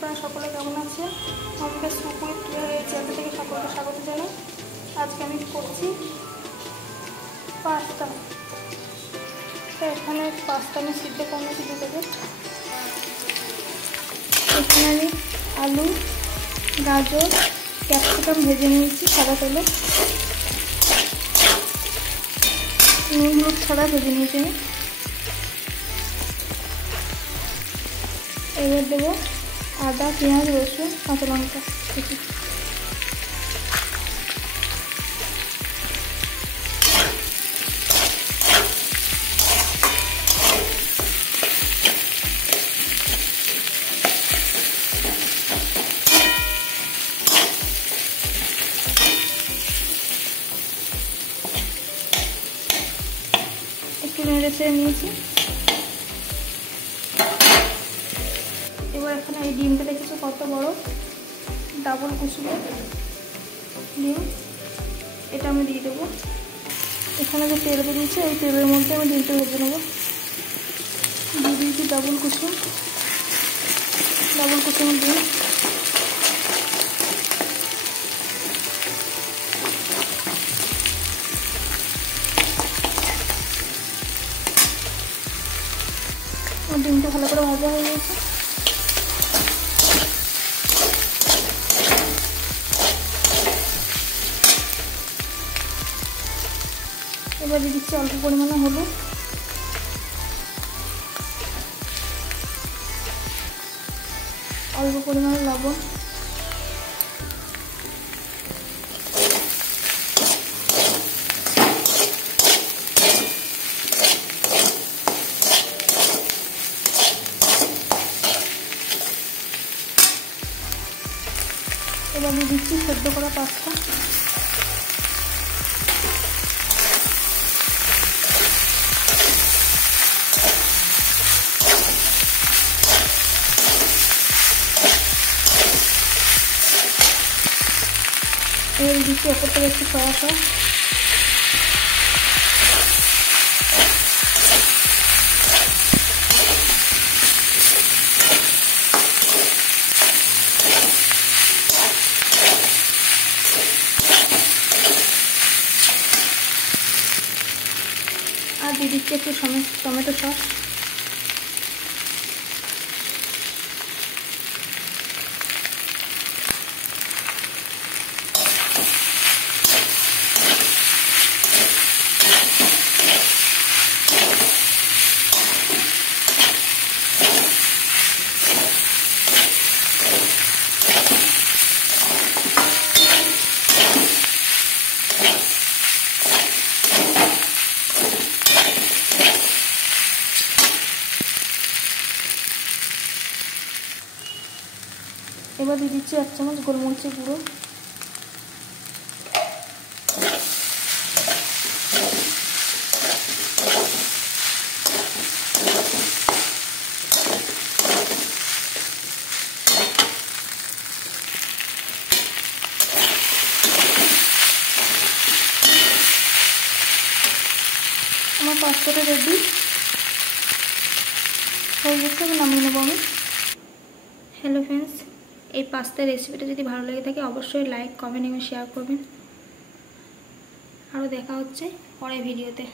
আপনারা সকলে কেমন আছে? আমাদের সুপুর ক্লিয়ার এই চ্যানেল থেকে সকলকে স্বাগত জানাই। আজকে আমি করছি পাস্তা। তো এখানে পাস্তা আমি সিদ্ধ করে নিয়েছি 2 প্যাকেট। এখানে আমি আলু, গাজর, ক্যাপসিকাম ভেজে নিয়েছি সাদা তেলে, নুন হলুদ ছাড়া ভেজে নিয়েছি আমি। এবার দেবো আদা, পেঁয়াজ, রসুন, কাঁচা লঙ্কা কুচি। একটু নেড়ে চেড়ে নিয়েছি। এবার এখানে এই ডিমটা দেখেছো কত বড়, ডাবল কুসুমে ডিম, এটা আমি দিয়ে দেবো। এখানে যে তেল বেরিয়েছে ওই তেলের মধ্যে আমি ডিমটা ভেজে নেবো। দিয়ে দিয়েছি ডাবল কুসুমের ডিম। ডিমটা ভালো করে ভাজা হয়ে গেছে। এবার দিয়ে দিচ্ছি অল্প পরিমাণে হলুদ, অল্প পরিমাণে লবণ, এবার দিয়ে দিচ্ছি সেদ্ধ করা পাস্তা। এবার দিচ্ছি ওপর থেকে একটু সয়া সস। আর দিয়ে দিচ্ছি একটু টমেটো সস। এবার দিয়ে দিচ্ছি 1 চামচ গোলমরিচের গুঁড়ো। আমার পাস্তাটা রেডি হয়ে গেছে, আমি নামিয়ে নেবো আমি। হ্যালো ফ্রেন্ডস, এই পাস্তার রেসিপিটা যদি ভালো লেগে থাকে অবশ্যই লাইক, কমেন্ট এবং শেয়ার করবেন। আরও দেখা হচ্ছে পরের ভিডিওতে।